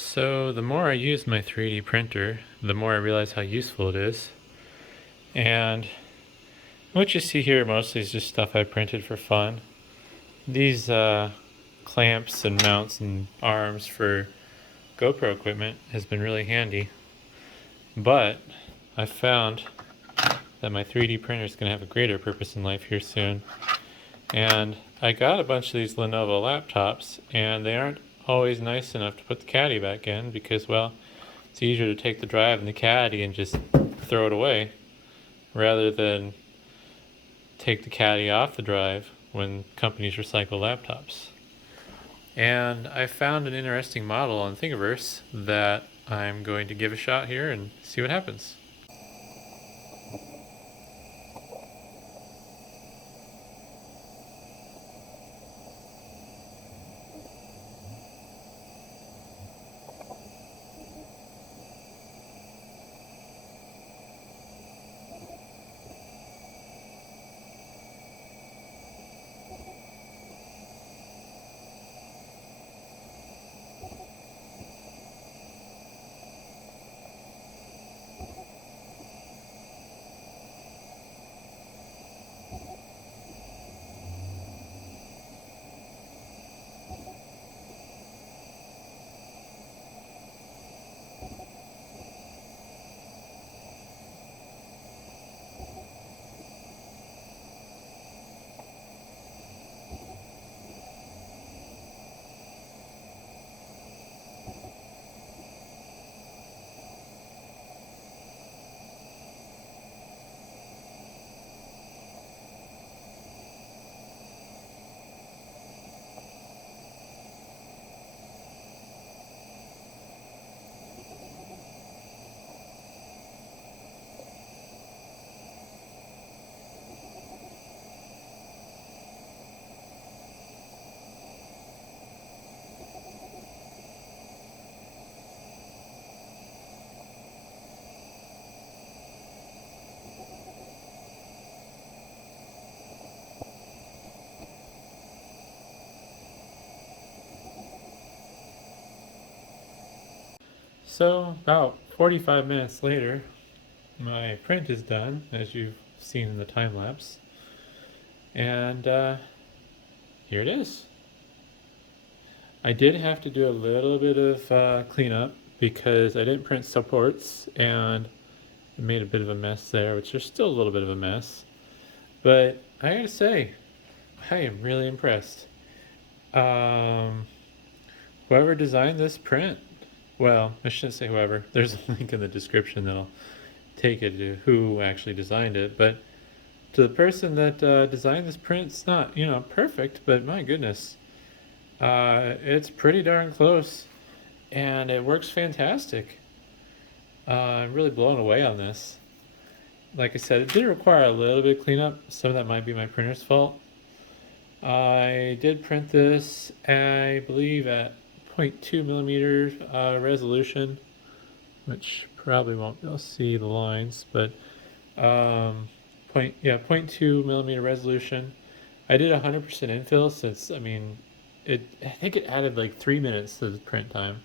So the more I use my 3D printer, the more I realize how useful it is. And what you see here mostly is just stuff I printed for fun. These clamps and mounts and arms for GoPro equipment has been really handy. But I found that my 3D printer is going to have a greater purpose in life here soon. And I got a bunch of these Lenovo laptops, and they aren't always nice enough to put the caddy back in because, well, it's easier to take the drive and the caddy and just throw it away rather than take the caddy off the drive when companies recycle laptops. And I found an interesting model on Thingiverse that I'm going to give a shot here and see what happens. So about 45 minutes later, my print is done, as you've seen in the time lapse, and here it is. I did have to do a little bit of cleanup because I didn't print supports and it made a bit of a mess there, which there's still a little bit of a mess. But I gotta say, I am really impressed. Um, Whoever designed this print, well, I shouldn't say whoever. There's a link in the description that'll take it to who actually designed it. But to the person that designed this print, it's not, perfect, but my goodness. It's pretty darn close, and it works fantastic. I'm really blown away on this. Like I said, it did require a little bit of cleanup. Some of that might be my printer's fault. I did print this, I believe, at 0.2 millimeter resolution, which probably won't be able to see the lines, but 0.2 millimeter resolution. I did 100% infill since, I think it added like 3 minutes to the print time,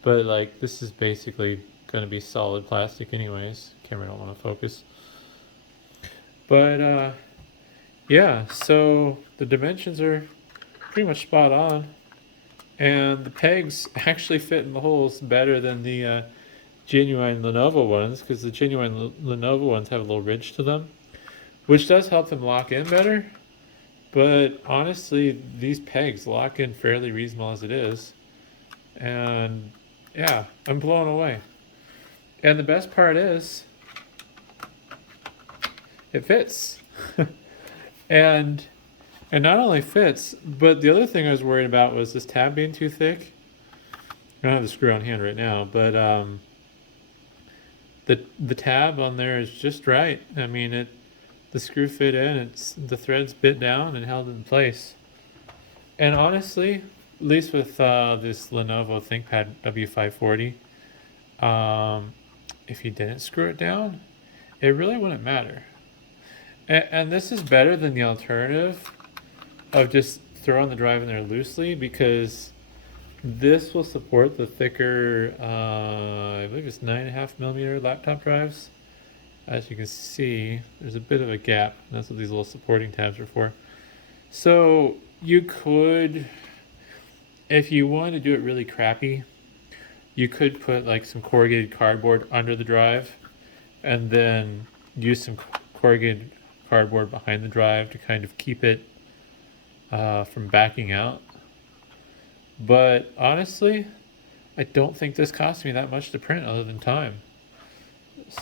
but like this is basically going to be solid plastic anyways. Camera don't want to focus. But yeah, so the dimensions are pretty much spot on, and the pegs actually fit in the holes better than the genuine Lenovo ones, because the genuine Lenovo ones have a little ridge to them, which does help them lock in better. But honestly, these pegs lock in fairly reasonable as it is. And yeah, I'm blown away. And the best part is, it fits. and and not only fits, but the other thing I was worried about was this tab being too thick. I don't have the screw on hand right now, but the tab on there is just right. The screw fit in, the thread's bit down and held in place. And honestly, at least with this Lenovo ThinkPad W540, if you didn't screw it down, it really wouldn't matter. And this is better than the alternative of just throwing the drive in there loosely, because This will support the thicker, I believe it's 9.5 millimeter laptop drives. As you can see, there's a bit of a gap. That's what these little supporting tabs are for. So you could, if you want to do it really crappy, you could put like some corrugated cardboard under the drive and then use some corrugated cardboard behind the drive to kind of keep it from backing out. But honestly, I don't think this cost me that much to print other than time.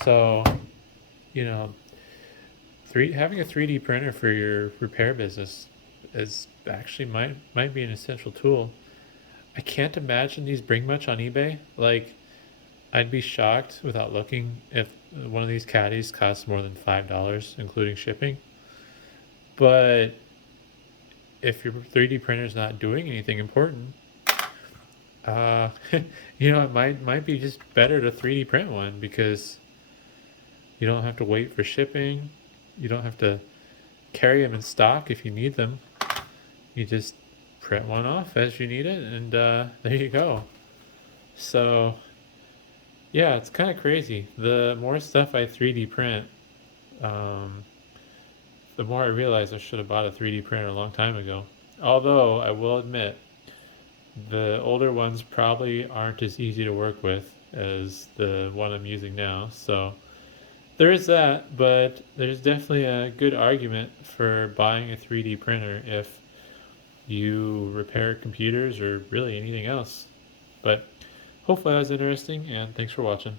So, you know, having a 3D printer for your repair business is actually might be an essential tool. I can't imagine these bring much on eBay. Like, I'd be shocked without looking if one of these caddies costs more than $5, including shipping. But if your 3D printer is not doing anything important, uh, it might be just better to 3D print one because you don't have to wait for shipping. You don't have to carry them in stock if you need them. You just print one off as you need it, and there you go. So, yeah, it's kind of crazy. The more stuff I 3D print, um, the more I realize I should have bought a 3D printer a long time ago. Although, I will admit, the older ones probably aren't as easy to work with as the one I'm using now. So, there is that, but there's definitely a good argument for buying a 3D printer if you repair computers or really anything else. But hopefully that was interesting, and thanks for watching.